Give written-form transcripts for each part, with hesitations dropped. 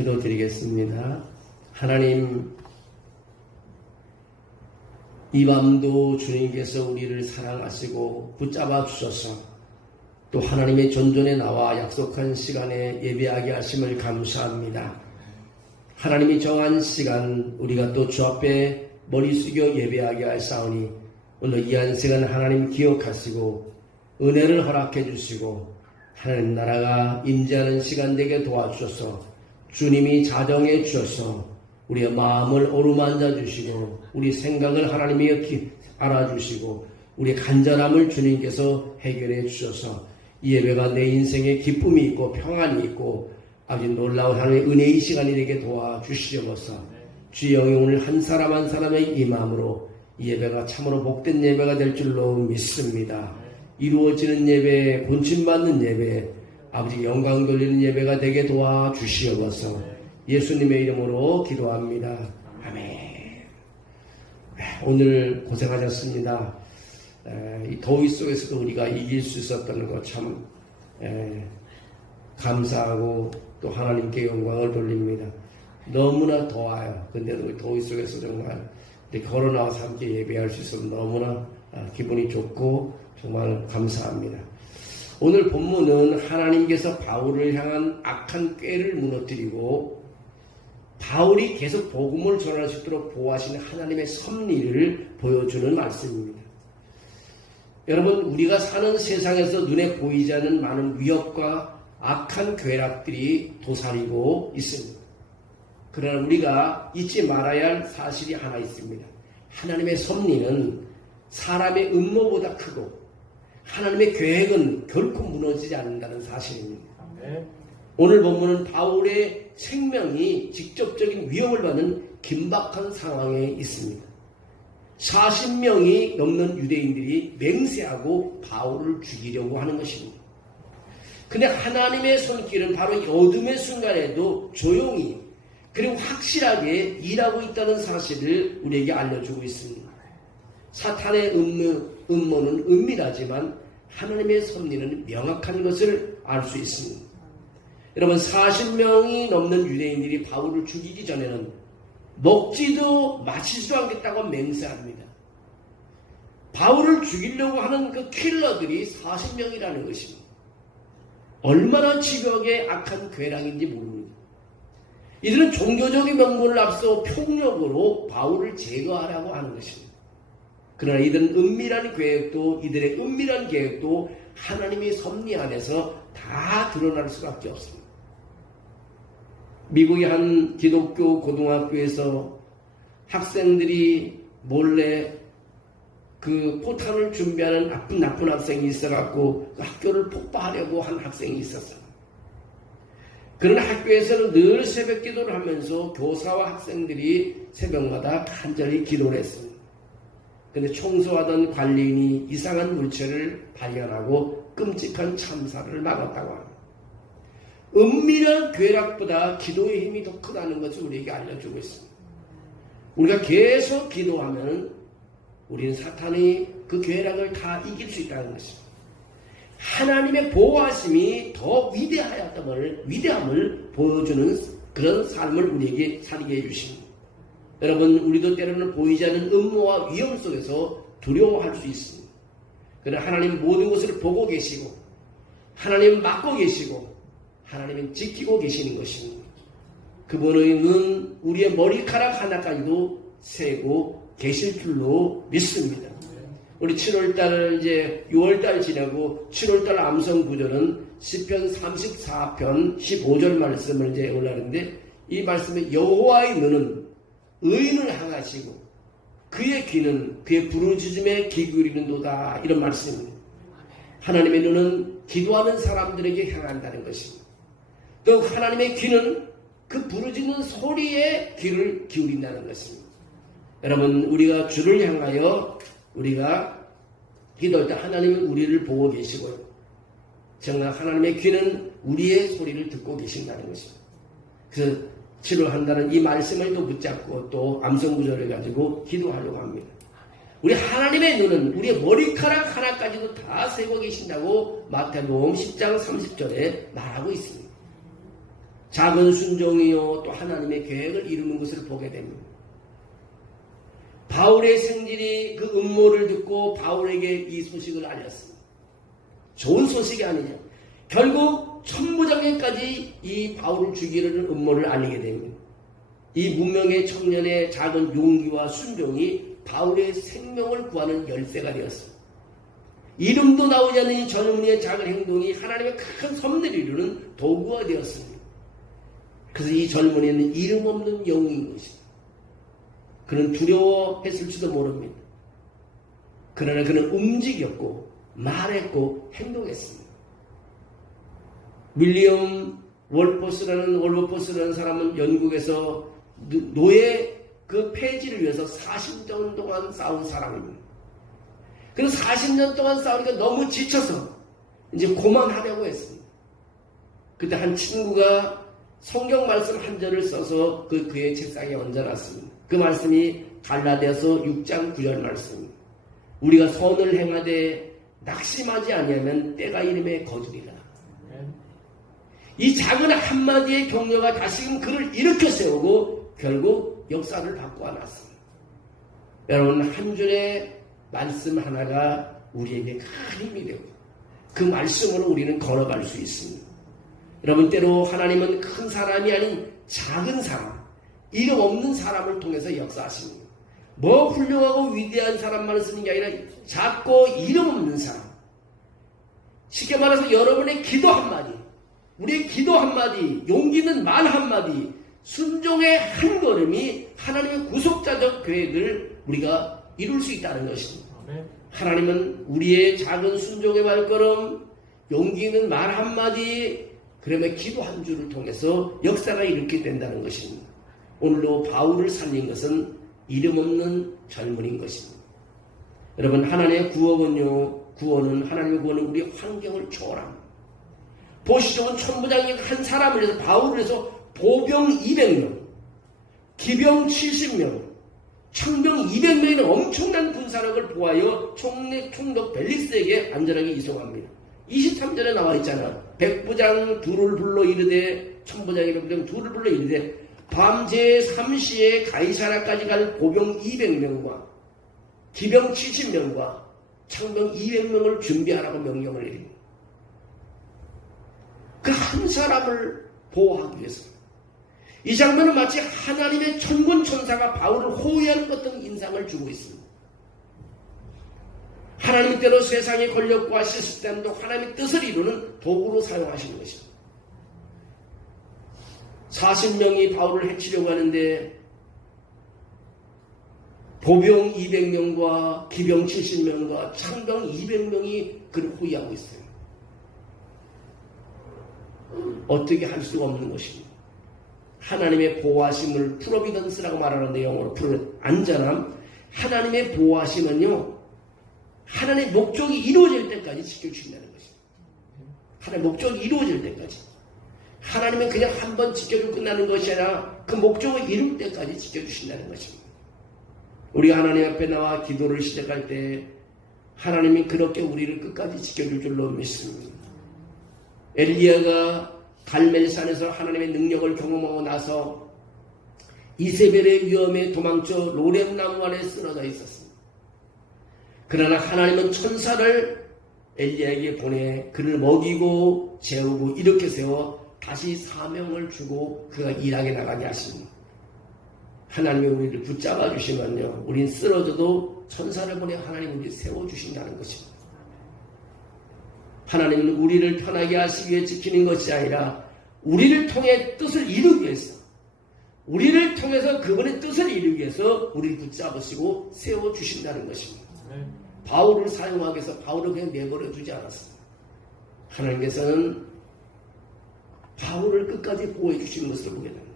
기도드리겠습니다. 하나님, 이 밤도 주님께서 우리를 사랑하시고 붙잡아 주셔서 또 하나님의 전전에 나와 약속한 시간에 예배하게 하심을 감사합니다. 하나님이 정한 시간 우리가 또 주 앞에 머리 숙여 예배하게 하사오니 오늘 이 한 시간 하나님 기억하시고 은혜를 허락해 주시고 하나님 나라가 임재하는 시간 되게 도와주셔서 주님이 자정해 주셔서 우리의 마음을 어루만져 주시고 우리 생각을 하나님이 알아주시고 우리의 간절함을 주님께서 해결해 주셔서 이 예배가 내 인생에 기쁨이 있고 평안이 있고 아주 놀라운 하나님의 은혜의 시간이 되게 도와주시옵소서. 주의 영혼을 한 사람 한 사람의 이 마음으로 이 예배가 참으로 복된 예배가 될 줄로 믿습니다. 이루어지는 예배, 본침받는 예배, 아버지 영광 돌리는 예배가 되게 도와주시옵소서. 예수님의 이름으로 기도합니다. 아멘. 오늘 고생하셨습니다. 이 더위 속에서도 우리가 이길 수 있었다는 것 참 감사하고 또 하나님께 영광을 돌립니다. 너무나 더워요. 근데도 더위 속에서 정말 걸어 나와서 함께 예배할 수 있어서 너무나 기분이 좋고 정말 감사합니다. 오늘 본문은 하나님께서 바울을 향한 악한 꾀를 무너뜨리고 바울이 계속 복음을 전할 수 있도록 보호하시는 하나님의 섭리를 보여주는 말씀입니다. 여러분, 우리가 사는 세상에서 눈에 보이지 않는 많은 위협과 악한 괴락들이 도사리고 있습니다. 그러나 우리가 잊지 말아야 할 사실이 하나 있습니다. 하나님의 섭리는 사람의 음모보다 크고 하나님의 계획은 결코 무너지지 않는다는 사실입니다. 오늘 본문은 바울의 생명이 직접적인 위협을 받는 긴박한 상황에 있습니다. 40명이 넘는 유대인들이 맹세하고 바울을 죽이려고 하는 것입니다. 근데 하나님의 손길은 바로 어둠의 순간에도 조용히 그리고 확실하게 일하고 있다는 사실을 우리에게 알려주고 있습니다. 사탄의 음모는 은밀하지만 하나님의 섭리는 명확한 것을 알 수 있습니다. 여러분, 40명이 넘는 유대인들이 바울을 죽이기 전에는 먹지도 마시지도 않겠다고 맹세합니다. 바울을 죽이려고 하는 그 킬러들이 40명이라는 것입니다. 얼마나 지벽의 악한 괴랑인지 모릅니다. 이들은 종교적인 명분을 앞서 폭력으로 바울을 제거하라고 하는 것입니다. 그러나 이들은 이들의 은밀한 계획도 하나님의 섭리 안에서 다 드러날 수밖에 없습니다. 미국의 한 기독교 고등학교에서 학생들이 몰래 그 포탄을 준비하는 나쁜 학생이 있어갖고 그 학교를 폭파하려고 한 학생이 있었어요. 그러나 학교에서는 늘 새벽 기도를 하면서 교사와 학생들이 새벽마다 간절히 기도를 했습니다. 그런데 청소하던 관리인이 이상한 물체를 발견하고 끔찍한 참사를 막았다고 합니다. 은밀한 괴락보다 기도의 힘이 더 크다는 것을 우리에게 알려주고 있습니다. 우리가 계속 기도하면 우리는 사탄이 그 괴락을 다 이길 수 있다는 것입니다. 하나님의 보호하심이 더 위대함을 보여주는 그런 삶을 우리에게 살게 해주십니다. 여러분, 우리도 때로는 보이지 않는 음모와 위험 속에서 두려워할 수 있습니다. 그러나 하나님 모든 것을 보고 계시고 하나님은 막고 계시고 하나님은 지키고 계시는 것입니다. 그분의 눈 우리의 머리카락 하나까지도 세고 계실 줄로 믿습니다. 우리 7월달 이제 6월달 지나고 7월달 암송 구절은 시편 34편 15절 말씀을 이제 올라가는데 이 말씀에 여호와의 눈은 의인을 향하시고 그의 귀는 그의 부르짖음에 귀 기울이는도다 이런 말씀입니다. 하나님의 눈은 기도하는 사람들에게 향한다는 것입니다. 또 하나님의 귀는 그 부르짖는 소리에 귀를 기울인다는 것입니다. 여러분, 우리가 주를 향하여 우리가 기도할 때 하나님은 우리를 보고 계시고요. 정말 하나님의 귀는 우리의 소리를 듣고 계신다는 것입니다. 그래서 치료한다는 이 말씀을 또 붙잡고 또 암송구절을 가지고 기도하려고 합니다. 우리 하나님의 눈은 우리의 머리카락 하나까지도 다 세고 계신다고 마태복음 10장 30절에 말하고 있습니다. 작은 순종이요 또 하나님의 계획을 이루는 것을 보게 됩니다. 바울의 생질이 그 음모를 듣고 바울에게 이 소식을 알렸습니다. 좋은 소식이 아니냐. 결국 천부장에까지 이 바울을 죽이려는 음모를 알리게 됩니다. 이 무명의 청년의 작은 용기와 순종이 바울의 생명을 구하는 열쇠가 되었습니다. 이름도 나오지 않는 이 젊은이의 작은 행동이 하나님의 큰 섭리를 이루는 도구가 되었습니다. 그래서 이 젊은이는 이름 없는 영웅인 것입니다. 그는 두려워했을지도 모릅니다. 그러나 그는 움직였고 말했고 행동했습니다. 윌리엄 월버포스라는 사람은 영국에서 노예 그 폐지를 위해서 40년 동안 싸운 사람입니다. 그래서 40년 동안 싸우니까 너무 지쳐서 이제 그만하려고 했습니다. 그때 한 친구가 성경 말씀 한 절을 써서 그의 책상에 얹어놨습니다. 그 말씀이 갈라디아서 6장 9절 말씀입니다. 우리가 선을 행하되 낙심하지 아니하면 때가 이름에 거두리라. 이 작은 한마디의 격려가 다시금 그를 일으켜 세우고 결국 역사를 바꾸어 놨습니다. 여러분, 한 줄의 말씀 하나가 우리에게 큰 힘이 되고 그 말씀으로 우리는 걸어갈 수 있습니다. 여러분, 때로 하나님은 큰 사람이 아닌 작은 사람, 이름 없는 사람을 통해서 역사하십니다. 뭐 훌륭하고 위대한 사람만 쓰는 게 아니라 작고 이름 없는 사람. 쉽게 말해서 여러분의 기도 한마디, 우리의 기도 한마디, 용기 있는 말 한마디, 순종의 한 걸음이 하나님의 구속자적 계획을 우리가 이룰 수 있다는 것입니다. 하나님은 우리의 작은 순종의 발걸음, 용기 있는 말 한마디, 그러면 기도 한 줄을 통해서 역사가 이렇게 된다는 것입니다. 오늘도 바울을 살린 것은 이름 없는 젊은인 것입니다. 여러분, 하나님의 구원은 하나님의 구원은 우리의 환경을 초월합니다. 보시죠. 천부장이 한 사람을 해서 바울을 해서 보병 200명, 기병 70명, 청병 200명의 엄청난 군사력을 보하여 총독 벨리스에게 안전하게 이송합니다. 23절에 나와 있잖아. 백부장 둘을 불러 이르되, 천부장이 백부장 둘을 불러 이르되 밤제 3시에 가이사라까지 갈 보병 200명과 기병 70명과 청병 200명을 준비하라고 명령을 내립니다. 그 한 사람을 보호하기 위해서. 이 장면은 마치 하나님의 천군 천사가 바울을 호위하는 것 같은 인상을 주고 있습니다. 하나님 때로 세상의 권력과 시스템도 하나님의 뜻을 이루는 도구로 사용하시는 것입니다. 40명이 바울을 해치려고 하는데 보병 200명과 기병 70명과 창병 200명이 그를 호위하고 있어요. 어떻게 할 수가 없는 것입니다. 하나님의 보호하심을 프로비던스라고 말하는데 영어로 안전함. 하나님의 보호하심은요, 하나님의 목적이 이루어질 때까지 지켜주신다는 것입니다. 하나님의 목적이 이루어질 때까지. 하나님은 그냥 한 번 지켜주고 끝나는 것이 아니라 그 목적을 이룰 때까지 지켜주신다는 것입니다. 우리가 하나님 앞에 나와 기도를 시작할 때 하나님이 그렇게 우리를 끝까지 지켜줄 줄로 믿습니다. 엘리야가 갈멜산에서 하나님의 능력을 경험하고 나서 이세벨의 위험에 도망쳐 로뎀나무 아래 쓰러져 있었습니다. 그러나 하나님은 천사를 엘리야에게 보내 그를 먹이고 재우고 이렇게 세워 다시 사명을 주고 그가 일하게 나가게 하십니다. 하나님이 우리를 붙잡아 주시면요, 우린 쓰러져도 천사를 보내 하나님 우리를 세워주신다는 것입니다. 하나님은 우리를 편하게 하시기 위해 지키는 것이 아니라 우리를 통해 뜻을 이루기 위해서, 우리를 통해서 그분의 뜻을 이루기 위해서 우리를 붙잡으시고 세워주신다는 것입니다. 바울을 사용하기 위해서 바울을 그냥 내버려 두지 않았습니다. 하나님께서는 바울을 끝까지 보호해 주시는 것을 보게 됩니다.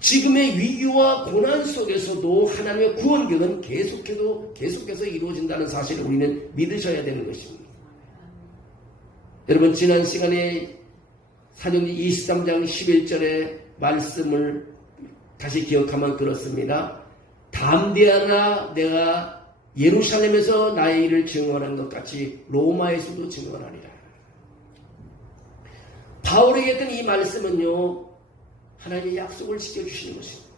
지금의 위기와 고난 속에서도 하나님의 구원격은 계속해서 이루어진다는 사실을 우리는 믿으셔야 되는 것입니다. 여러분, 지난 시간에 사도행전 23장 11절의 말씀을 다시 기억하면 그렇습니다. 담대하라, 내가 예루살렘에서 나의 일을 증언한 것 같이 로마에서도 증언하리라. 바울에게 했던 이 말씀은요, 하나님의 약속을 지켜주시는 것입니다.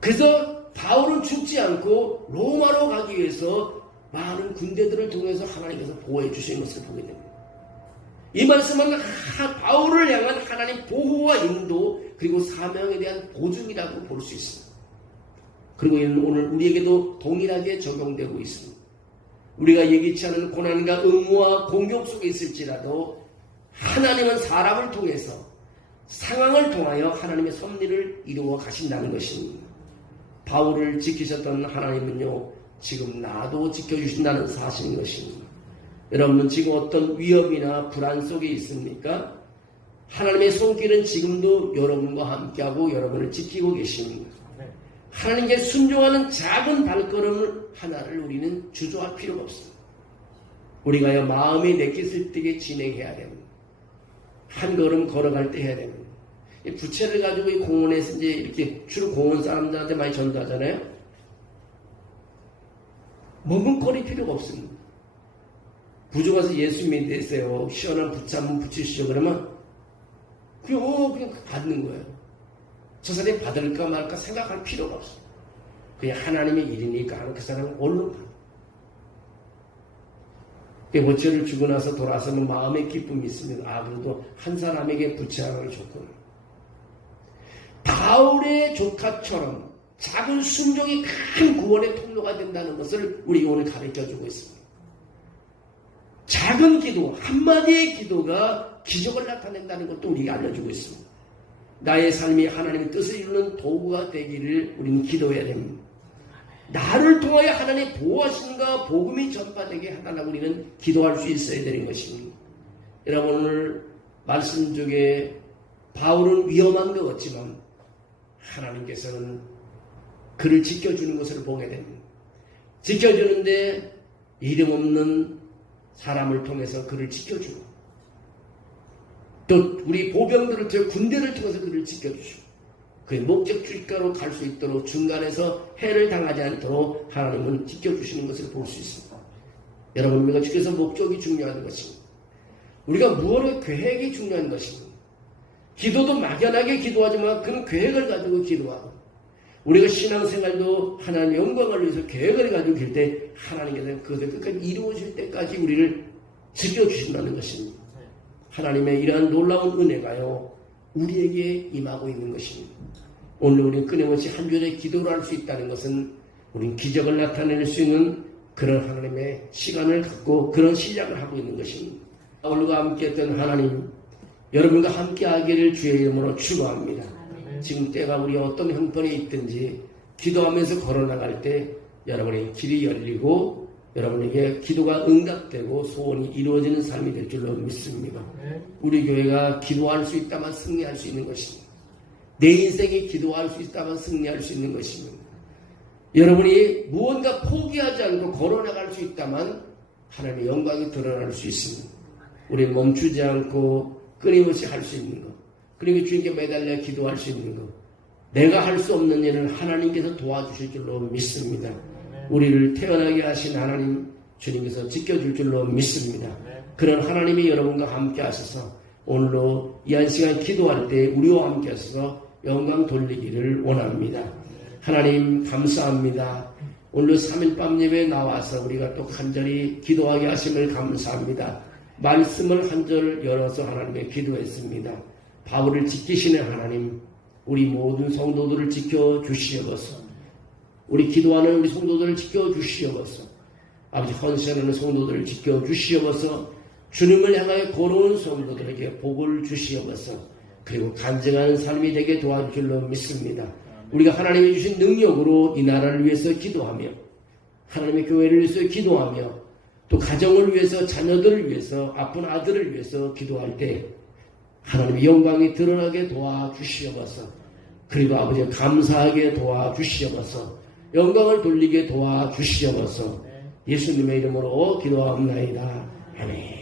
그래서 바울은 죽지 않고 로마로 가기 위해서 많은 군대들을 통해서 하나님께서 보호해 주시는 것을 보게 됩니다. 이 말씀은 바울을 향한 하나님 보호와 인도 그리고 사명에 대한 보증이라고 볼 수 있습니다. 그리고 이는 오늘 우리에게도 동일하게 적용되고 있습니다. 우리가 예기치 않은 고난과 응모와 공격 속에 있을지라도 하나님은 사람을 통해서 상황을 통하여 하나님의 섭리를 이루어 가신다는 것입니다. 바울을 지키셨던 하나님은요, 지금 나도 지켜주신다는 사실인 것입니다. 여러분은 지금 어떤 위협이나 불안 속에 있습니까? 하나님의 손길은 지금도 여러분과 함께하고 여러분을 지키고 계십니다. 하나님께 순종하는 작은 발걸음을 하나를 우리는 주저할 필요가 없습니다. 우리가 마음이 내키실 때에 진행해야 됩니다. 한 걸음 걸어갈 때 해야 됩니다. 부채를 가지고 이 공원에서 이제 이렇게 주로 공원 사람들한테 많이 전도하잖아요. 머뭇거릴 필요가 없습니다. 부주 가서 예수 믿으세요. 시원한 부채 한번 붙이시죠. 그러면 그냥 받는 거예요. 저 사람이 받을까 말까 생각할 필요가 없어요. 그냥 하나님의 일이니까 하는 그 사람은 얼른 받아요. 부채를 주고 나서 돌아서면 마음의 기쁨이 있습니다. 그래도 한 사람에게 부채 하나를 줬구나. 바울의 조카처럼 작은 순종이 큰 구원의 통로가 된다는 것을 우리 오늘 가르쳐주고 있습니다. 작은 기도, 한마디의 기도가 기적을 나타낸다는 것도 우리가 알려주고 있습니다. 나의 삶이 하나님의 뜻을 이루는 도구가 되기를 우리는 기도해야 됩니다. 나를 통하여 하나님의 보호하심과 복음이 전파되게 하달라고 우리는 기도할 수 있어야 되는 것입니다. 여러분, 오늘 말씀 중에 바울은 위험한 것 같지만 하나님께서는 그를 지켜주는 것을 보게 됩니다. 지켜주는데 이름 없는 사람을 통해서 그를 지켜주고, 또 우리 보병들을 통해 군대를 통해서 그를 지켜주시고, 그의 목적지가로 갈 수 있도록 중간에서 해를 당하지 않도록 하나님은 지켜주시는 것을 볼 수 있습니다. 여러분, 우리가 지켜서 목적이 중요한 것입니다. 우리가 무엇의 계획이 중요한 것입니다. 기도도 막연하게 기도하지만 그는 계획을 가지고 기도하고, 우리가 신앙생활도 하나님의 영광을 위해서 계획을 가지고 길 때 하나님께서는 그것을 끝까지 이루어질 때까지 우리를 지켜주신다는 것입니다. 하나님의 이러한 놀라운 은혜가요, 우리에게 임하고 있는 것입니다. 오늘 우리는 끊임없이 한 주에 기도를 할 수 있다는 것은 우리는 기적을 나타낼 수 있는 그런 하나님의 시간을 갖고 그런 시작을 하고 있는 것입니다. 오늘과 함께했던 하나님, 여러분과 함께하기를 주의 이름으로 축원합니다. 지금 때가 우리 어떤 형편에 있든지 기도하면서 걸어나갈 때 여러분의 길이 열리고 여러분에게 기도가 응답되고 소원이 이루어지는 삶이 될 줄로 믿습니다. 우리 교회가 기도할 수 있다만 승리할 수 있는 것입니다. 내 인생에 기도할 수 있다만 승리할 수 있는 것입니다. 여러분이 무언가 포기하지 않고 걸어나갈 수 있다만 하나님의 영광이 드러날 수 있습니다. 우리는 멈추지 않고 끊임없이 할 수 있는 것, 그리고 주님께 매달려 기도할 수 있는 것, 내가 할 수 없는 일을 하나님께서 도와주실 줄로 믿습니다. 우리를 태어나게 하신 하나님, 주님께서 지켜줄 줄로 믿습니다. 그런 하나님이 여러분과 함께 하셔서 오늘로 이 한 시간 기도할 때 우리와 함께 하셔서 영광 돌리기를 원합니다. 하나님 감사합니다. 오늘 3일 밤 예배에 나와서 우리가 또 간절히 기도하게 하심을 감사합니다. 말씀을 한 절 열어서 하나님께 기도했습니다. 바울을 지키시는 하나님, 우리 모든 성도들을 지켜주시옵소서. 우리 기도하는 우리 성도들을 지켜주시옵소서. 아버지, 헌신하는 성도들을 지켜주시옵소서. 주님을 향하여 걸어온 성도들에게 복을 주시옵소서. 그리고 간증하는 삶이 되게 도와줄 줄로 믿습니다. 우리가 하나님이 주신 능력으로 이 나라를 위해서 기도하며, 하나님의 교회를 위해서 기도하며, 또 가정을 위해서, 자녀들을 위해서, 아픈 아들을 위해서 기도할 때 하나님의 영광이 드러나게 도와주시옵소서. 그리고 아버지, 감사하게 도와주시옵소서. 영광을 돌리게 도와주시옵소서. 예수님의 이름으로 기도합니다. 아멘.